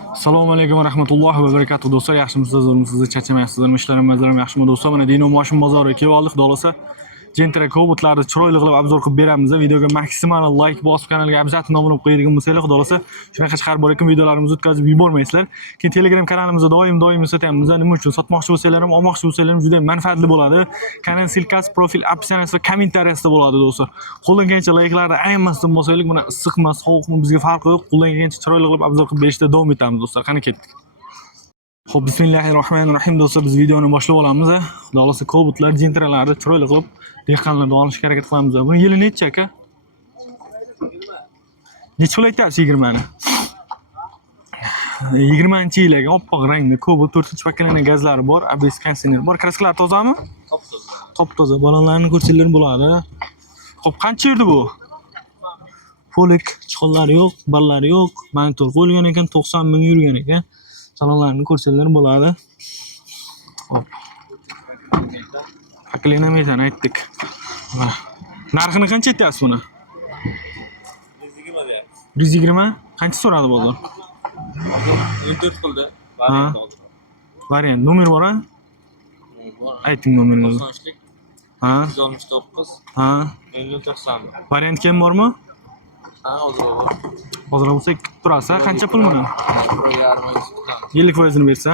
Assalomu alaykum va rahmatullohi va barakatuh do'stlar. Yaxshimisizlar, zo'rmisizlar, charchamaysizlarmi? Ishlaringiz yaxshimi do'stlar? Mana Dino mashina bozoriga kelib oldik. Xulosda Gentra Cobotlarni chiroyli qilib obzor qilib beramiz. Videoga maksimal like bosib kanalga obязательно obuna bo'lib qo'yadigan bo'lsanglar, xulosda shunaqa chiqarib borayotgan videolarimizni o'tkazib yubormaysizlar. Keyin Telegram kanalimizda doim sotamiz. Nima uchun? Sotmoqchi bo'lsanglar ham, olmoqchi bo'lsanglar ham juda ham manfaatli bo'ladi. Kanal silkasi, profil opsiyasi va kommentariyasida bo'ladi do'stlar. Qo'ldan kelgancha like'larni ayammasdan bosaylik, buni issiqmi, sovuqmi bizga farqi yo'q. Qo'ldan kelgancha chiroyli qilib obzor qilib berishda davom etamiz do'stlar. Qani ketdik. Xo'p, bismillahirrohmanirrohim do'stlar, biz videoni boshlab olamiz. Xudo xolasa Cobotlar, Gentralarni chiroyli qilib dehqonlardan olishga harakat qilamiz. Buni yili necha aka? 20. Necha pul aytasiz 20 ni? 20-yilga oppoq rangda Cobot 4-paklangan gazlari bor, ABS kondisioner bor. Kraskalari tozami? Top-toza. Balonlarni ko'rsanglar bo'ladi. Xo'p, qancha yurdi bu? Polik, chiqonlari yo'q, ballari yo'q. Monitor qo'yilgan ekan, 90 ming yurgan ekan. Salonlarni ko'rsanglar bo'ladi. Xo'p. Paklanamidan aytdik. Mana. Narxini qancha aytyapsiz buni? 120 deyapmiz. 120? Qancha so'radi bozor? 14 qildi. Variant. Nomer bor-a? Ayting nomeringizni. 93lik. Ha. 169. Ha. 5090. Variant ham bormi? Ha, hozir bor. Hozir bo'lsa kutib turasiz. Qancha pul buni? 1.5 50% bersa.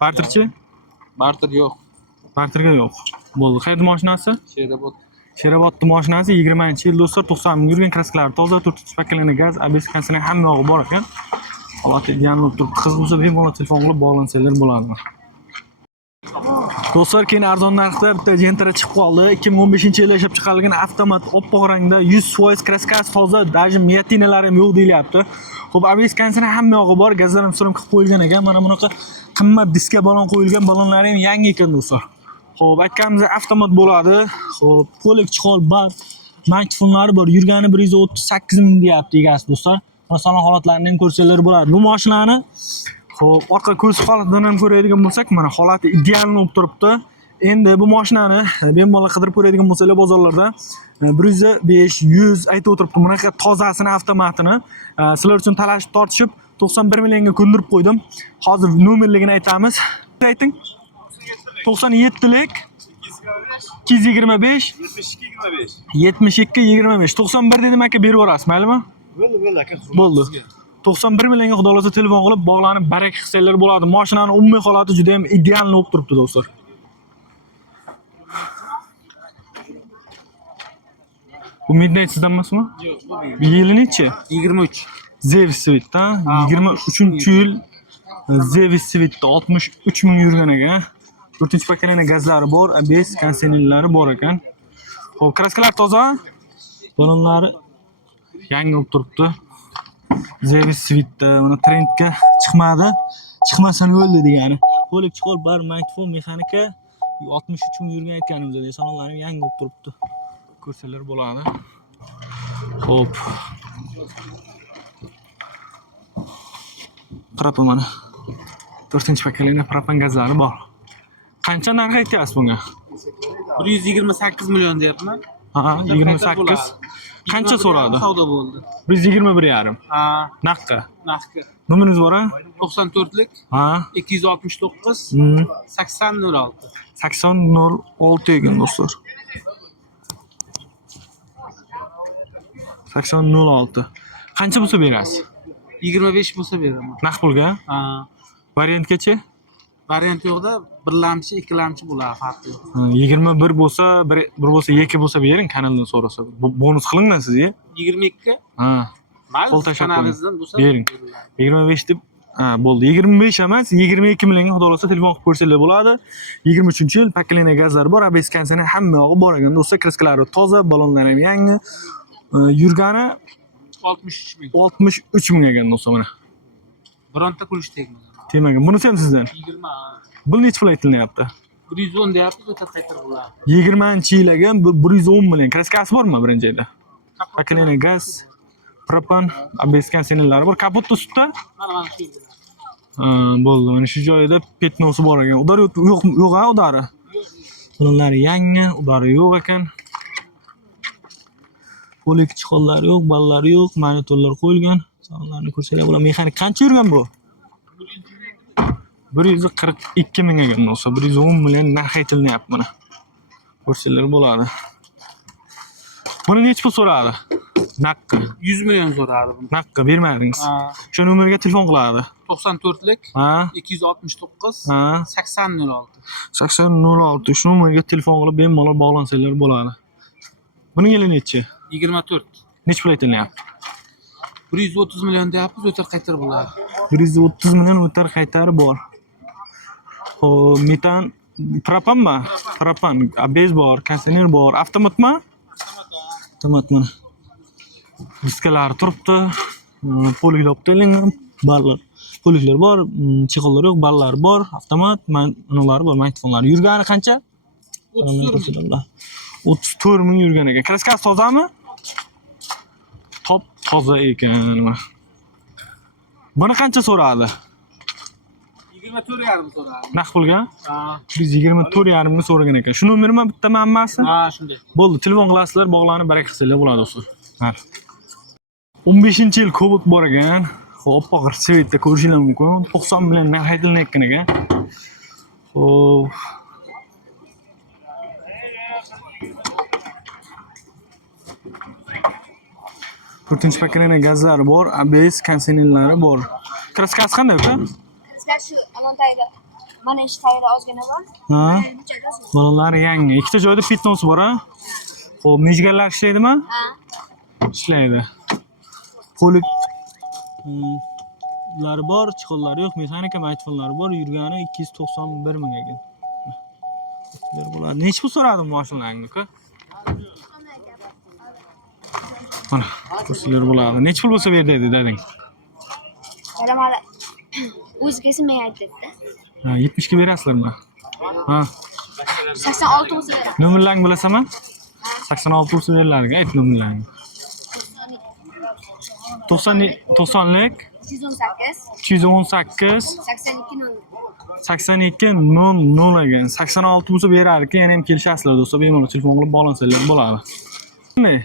Barterchi? Barter yo'q. Barterga yo'q. Bo'ldi. Qayerda mashinasi? Sherobod. Sherobodning mashinasi 20-yil do'stlar, 90 ming yurgan, kraskalari toza, 4-paklangan gaz, ABS kondisioner hamma yog'i bor ekan. Holati ideal bo'lib turibdi. Qiz bo'lsa bemalol telefon qilib bog'lansanglar bo'ladi. Do'stlar, keyin arzon narxda bitta Gentra chiqib qoldi. 2015-yilda ishlab chiqarilgan avtomat oppoq rangda 100% kraskasi toza, даже miyatinalari ham yo'q deyilyapti. Xo'p, ABS kondisioner hamma yog'i bor, gazlar ham surim qilib qo'yilgan ekan. Mana bunaqa qimmat diska balon qo'yilgan, balonlari ham yangi ekan do'stlar. Xo'p, aytganimiz avtomat bo'ladi. Xo'p, polik chiqol bar, maktufonlari bor. Yurgani 138 ming deyapti egasi do'stlar. Mana salon holatlarini ham ko'rsanglar bo'ladi. Bu mashinani xo'p, orqa ko'z holatidan ham ko'radigan bo'lsak, mana holati ideal bo'lib turibdi. Endi bu mashinani bemalol qidirib ko'radigan bo'lsanglar bozorlarda 105, 100 aytib o'tiribdi. Bunaqa tozasini avtomatini sizlar uchun talashib tortishib 91 millionga ko'ndirib qo'ydim. Hozir nomerligini aytamiz. Ayting. 97lik 225 72 25 91 dedim aka, berib yuborasiz, maylimi? Bo'ldi aka. Bo'ldi. 91 millionga xudo xolasa telefon qilib bog'lanib baraka qilsanglar bo'ladi. Mashinani umumiy holati juda ham ideal bo'lib turibdi do'stlar. Bu Midnight sizdan emasmi? Yo'q, bu Yili necha? 23. Zevis Sweet'da 23-yil Zevis Sweet'da 63 ming yurgan ekan. 4-paklangan gazlari bor, ABS kondisionerlari bor ekan. Xo'p, kraskalar toza. Balonlari yangi bo'lib turibdi. Zevis Sweet'da mana trendga chiqmadi. Chiqmasa o'ldi degani. Polik chiqol bar, mikrofon, mexanika 63 ming yurgan aytganimizda, salonlari yangi bo'lib turibdi. Ko'rsanglar bo'ladi. Xo'p. Propan mana 4-paklangan propan gazlari bor. Qancha narx aytyapsiz bunga? 128 million deyapman. Ha, 28. Qancha so'radi? Savdo bo'ldi. 121,5. Ha, Naqqa. naqdga. Nomeringiz bor-a? 94lik Ha. 269 8006. 8006 ekan do'stlar. 8006. Qancha bo'lsa berasiz? 25 bo'lsa beraman. Naqd pulga? Ha, Variantgacha? variant yo'qda, birlamchi, ikkilamchi bo'ladi, farqi yo'q. 21 bo'lsa, bir bo'lsa, 2 bo'lsa bering, kanaldan so'rasa. Bonus qilinglar sizga. 22. Ha. Mayli, Qo'l tashlab kanalingizdan bo'lsa bering. 25 deb, ha, bo'ldi. 25 emas, 22 millionga xudo xolasa telefon qilib ko'rsanglar bo'ladi. 23-yil paklangan gazlar bor, ABS kondisioner hamma yog'i bor ekan. Do'stlar, kraskalari toza, balonlari ham yangi. Yurgani 63 ming. 63 ming ekan do'stlar mana. Bironta kulish tegmagan. Temagan. Bunisi ham sizdan. 20. Bu necha pul aytilyapti? 110 deyapti, o'ta qaytarib bo'ladi. 20-yilga 110 million. Kraskasi bormi birinchi yilda? Paklangan gaz, propan, ABS kondisionerlari bor. Kapotda ustida? Mana shu. Bo'ldi. Mana shu joyida petnosi bor ekan. Udar yo'q-a, udari. Bunlar yangi, udari yo'q ekan. Polik chiqollari yo'q, ballari yo'q, monitorlar qo'yilgan. Salonlarni ko'rsanglar bo'ladi. Mexanik qancha yurgan bu? 142 mingga ekan bo'lsa, 110 million narx aytilyapti buni. Ko'rsanglar bo'ladi. Buni necha pul so'radi? Naqqa. 100 million so'radi buni. Naqqa bermadingiz. Ha. Shu nomerga telefon qiladi. 94lik Ha? 269 Ha? 8006. 8006 shu nomerga telefon qilib bemalol bog'lansanglar bo'ladi. Buning yili nechi? 24. Necha pul aytilyapti? 130 million deyapmiz, o'tar qaytarib bo'ladi. 130 million o'tar qaytarib bor. Xo'p, metan propanmi? Propan, ABS bor, kondisioner bor, avtomatmi? Avtomatmi? Diskalar turibdi. Poliklar to'lingan, ballar. Poliklar bor, chexollar yo'q, ballar bor, avtomat, nimalar bor, mikrofonlar. Yurgani qancha? 34 ming yurgan ekan. Kraskasi tozami? Top toza ekan. Buni qancha so'radi? 24,5 so'radi. Naq pulga? Ha. 124,5 ming so'ragan ekan. Shu nomermi bitta hammasi? Ha, shunday. Bo'ldi, telefon qilasizlar, bog'lanib baraka qilsanglar bo'ladi do'stlar. Ha. 15-yil Cobalt bor ekan. Xo'p, oxir svetda ko'rishingiz mumkin. 90 million narx aytilayotgan ekan. Xo'p. To'rtinchi pokoleniya gazlari bor, ABS kondisionerlari bor. Kraskasi qanday uka? Shu anon tayri. Mana ish tayri ozgina bor. Ha? Balonlari yangi. Ikkita joyda fitness bor, ha? Xo'p, mejgarlar ishlaydimi? Ha. Ishlaydi. Qo'lik lari bor, chiqollari yo'q, mexanika mikrofonlari bor. Yurgani 291 ming ekan. Bo'ladi. Necha pul so'radi mashinangni, uka? Mana, kurslar bo'ladi. Necha pul bo'lsa berdi deding? Dadam hali o'ziga ismay aytdi-da. Ha, 70 ga berasizlarmi? Ha. 86 bo'lsa beraman. Nomerlarni bilasizmi? 86 bo'lsa beriladi. Ayt nomerlarni. 90lik 218 218 82 82 00 ekan. 86 bo'lsa berar ekan, yana ham kelishasizlar do'stlar. Bemalol telefon qilib bog'lansanglar bo'ladi. Qanday?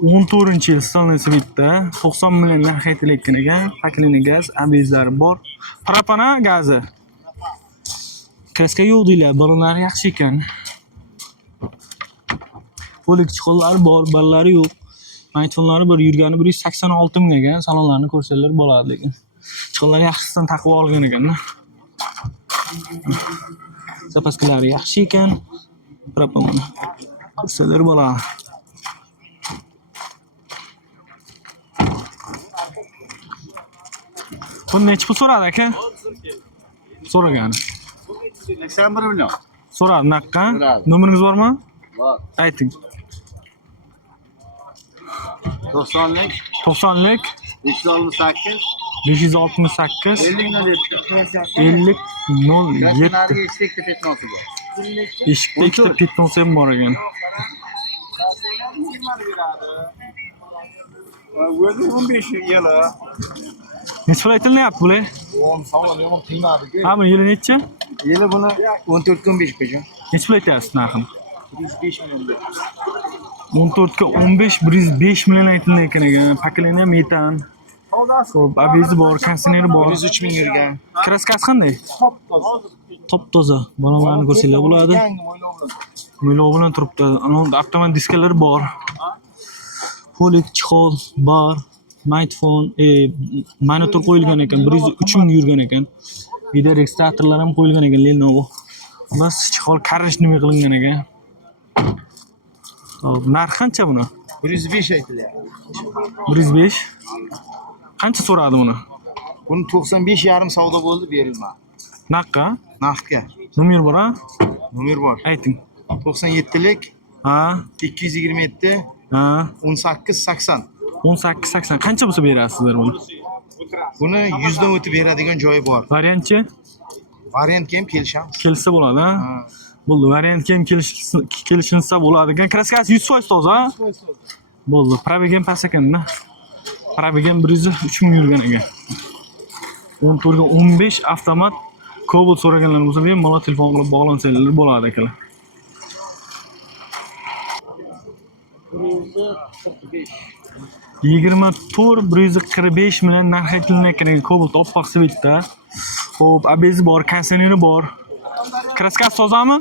14-yil Stalnesi bitta 90 million narx aytilayotgan ekan. Pokoleniya gaz, ABSlari bor. Propana gazi. Kraska yo'q deylar, balonlari yaxshi ekan. Polik chiqollari bor, ballari yo'q. Mikrofonlari bir yurgani 186 ming ekan. Salonlarni ko'rsanglar bo'ladi lekin. Chiqollari yaxshisidan taqib olgan ekan. Zapaskalari yaxshi ekan. Propana. Ko'rsanglar bo'ladi. Buni necha pul so'radi aka? So'ragan. 81 million. So'radi naqqa? Nomeringiz bormi? Bor. Ayting. 90lik 90lik 568 568 50 50 07. eshikda fitnosi bor. Eshikda ikkita fitness ham bor ekan. O'zi 15 yili. Necha pul aytilyapti bular? Savol yomon qiymadi. Ha, bu yili necha? Yili buni 14 kun 5 kun. Necha pul aytyapsiz narxini? 105 million. 14 ga 15 105 million aytilayotgan ekan. Pokoleniya metan. Xo'p, ABS bor, kondisioneri bor. 103 ming yurgan. Kraskasi qanday? Top toza. Balonlarni ko'rsanglar bo'ladi. Mo'ylov bilan turibdi. Avtomat diskalar bor. Polik chiqol bor. Mikrofon, monitor qo'yilgan ekan. 103 ming yurgan ekan. Video registratorlar ham qo'yilgan ekan Lenovo. Bas chiqol karish nima qilingan ekan. Hop, narx qancha buni? 105 aytilyapti. 105. Qancha so'radi buni? Buni 95 yarim savdo bo'ldi, berilmadi. Naqqa? Naqdga. Nomer bor, ha? Nomer bor. Ayting. 97lik Ha? 227 Ha? 18 80. 18-80. Qancha bo'lsa berasizlar buni? Buni 100 dan o'tib beradigan joyi bor. Variantchi? Variantga ham kelishamiz. Kelsa bo'ladi, ha? Ha. Bo'ldi, variantga ham kelishilsa bo'ladi ekan. Kraskasi 100% toza, ha? Bo'ldi. Probeg ham past ekan-da. Probeg ham 103 ming yurgan ekan. 14 ga 15 avtomat Cobalt so'raganlar bo'lsa, bemalol telefon qilib bog'lansanglar bo'ladi akalar. 24,145 million narx aytilayotgan Cobalt oppoq svetda. Xo'p, abezi bor, kondisioneri bor. Kraskasi tozami?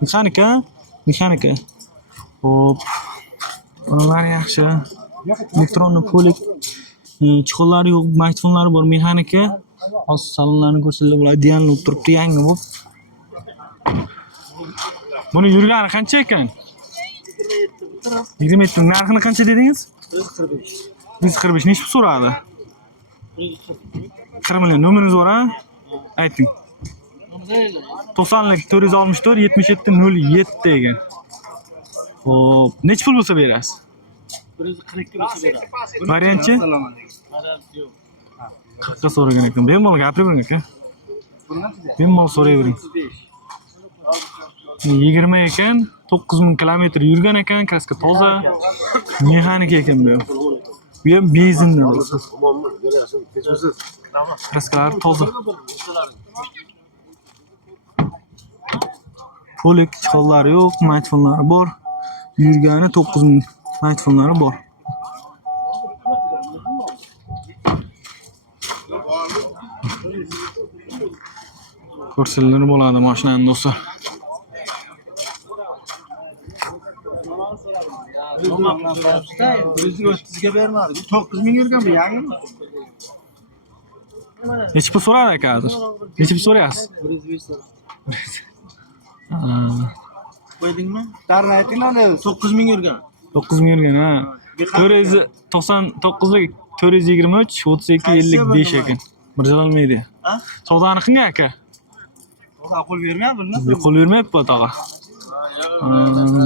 Mexanika? Mexanika. Xo'p. Bular yaxshi. Elektronli polik. Chiqinlari yo'q, magnitofonlari bor, mexanika. Hozir salonlarni ko'rsanlar bo'ladi, ideal bo'lib turibdi, yangi bo'lib. Buni yurgani qancha ekan? 27. Narxini qancha dedingiz? 145. Nechta so'radi? 40 million. Nomeringiz bor, ha? Ayting. 90lik 464 7707 ekan. Xo'p, necha pul bo'lsa berasiz? 142 bo'lsa beradi. Variantchi? 40 ga so'ragan ekan. Bemalol gapiravering aka. Bemalol so'rayvering. 20 ekan, 9000 kilometr yurgan ekan, kraska toza. Mexanika ekan bu. Bu ham benzinli bo'lsa. Kraskalar toza. Polik chiqinlari yo'q, magnitofonlari bor. Yurgani 9000 magnitofonlari bor. Ko'rsalar bo'ladi mashinani do'stlar. Sizga bermadik. 9000 yurgan bu yangimi? Necha pul so'radi aka hozir? Necha pul so'rayapsiz? 120 qo'ydingmi? Darni aytinglar, 9000 yurgan. 9000 yurgan, ha. 499 lik 423 32 55 ekan. Mirjalolmaydi. Ha? Savdoni qilgan aka. Xudo qo'l bermayapti. Qo'l bermayapti tog'a.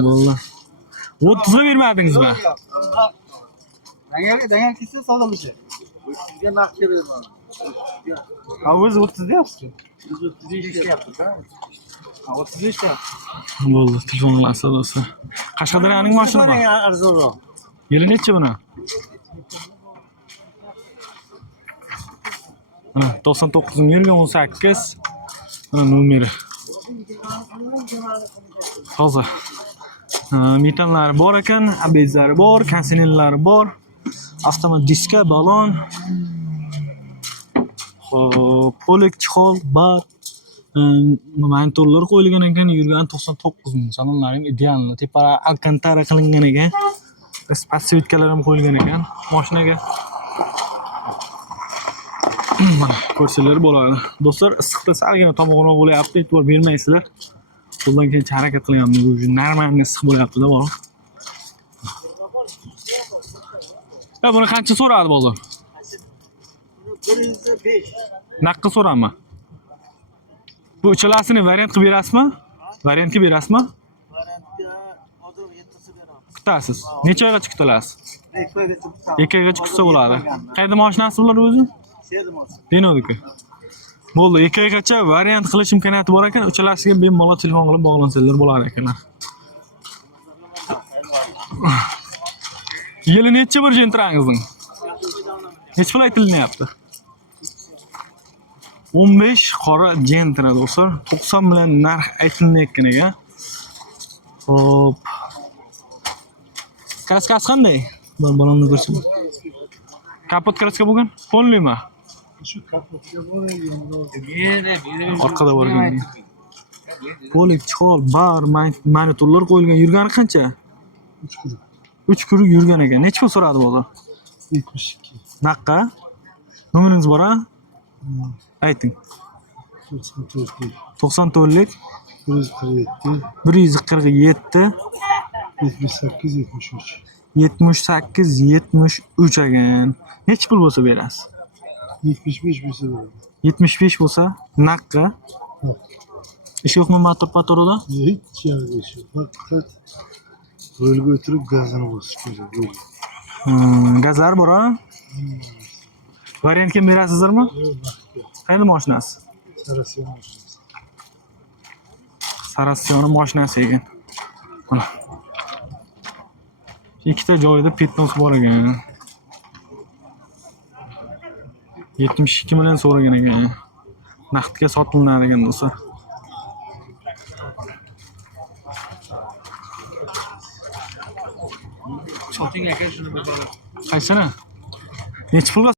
Bo'ldi. 30 ga bermadingizmi? Dangal kelsa savdolashadi. Sizga naqd beradi. Ha, o'zi 30 deyapsiz-ku. 35 deyapsiz-da. 35 deyapsiz. Bo'ldi, telefon qilasiz do'stlar. Qashqadaryoning mashinasi. Arzonroq. Yili necha buni? 99 ming yurgan 18. Mana nomeri. Toza. Metanlari bor ekan, abezlari bor, kondisionerlari bor. Avtomat diska, balon. Xo'p, polik chiqol, bar. Monitorlar qo'yilgan ekan, yurgan 99 ming. Salonlari ham idealni. Tepara alkantara qilingan ekan. Passivitkalar ham qo'yilgan ekan mashinaga. Mana ko'rsalar bo'ladi. Do'stlar, issiqda salgina tomog'ini bo'layapti, e'tibor bermaysizlar. Qo'ldan keyin harakat qilyapman. Bu normalniy issiq bo'lyapti-da bola. Ya buni qancha so'radi bozor? 105. Naqqa so'rayman. Bu uchalasini variant qilib berasizmi? Variant qilib berasizmi? Variantga hozir 7 beramiz. Kutasiz. Necha oygacha kutasiz? 2 oygacha. 2 oygacha kutsa bo'ladi. Qayerda mashinasi bular o'zi? Sedmoz. Denodiki. Bo'ldi, 2 oygacha variant qilish imkoniyati bor ekan, uchalasiga bemalol telefon qilib bog'lansalar bo'lar ekan. Yili necha bir jentrangizning? Necha pul aytilyapti? 15 qora jentra do'stlar, 90 million narx aytilayotgan ekan. Xo'p. Kraskasi qanday? Balonni ko'rsin. Kapot kraska bo'lgan? Polnimi? Shu kapotga bo'lgan. Orqada bo'lgan. Polik, chiqol, bar, monitorlar qo'yilgan. Yurgani qancha? 3 kun yurgan ekan. Necha pul so'radi bozor? 72. Naqqa? Nomeringiz bor, ha? Ayting. 94 lik 147 78 73 ekan. Necha pul bo'lsa berasiz? 75 bo'lsa bo'ladi. 75 bo'lsa naqqa. Ish yo'qmi motor patorida? Hech joyda ish yo'q. Faqat yo'lga o'tirib gazini bosish kerak. Gazlar bor, ha? Variantga berasizlarmi? Qayerda mashinasi? Sarasyoni mashinasi ekan. Mana. Ikkita joyida petnos bor ekan. 72 million so'ragan ekan. Naqdga sotilar ekan do'stlar. Soting Bering aka shuni bir balo. Qaysini? Necha pulga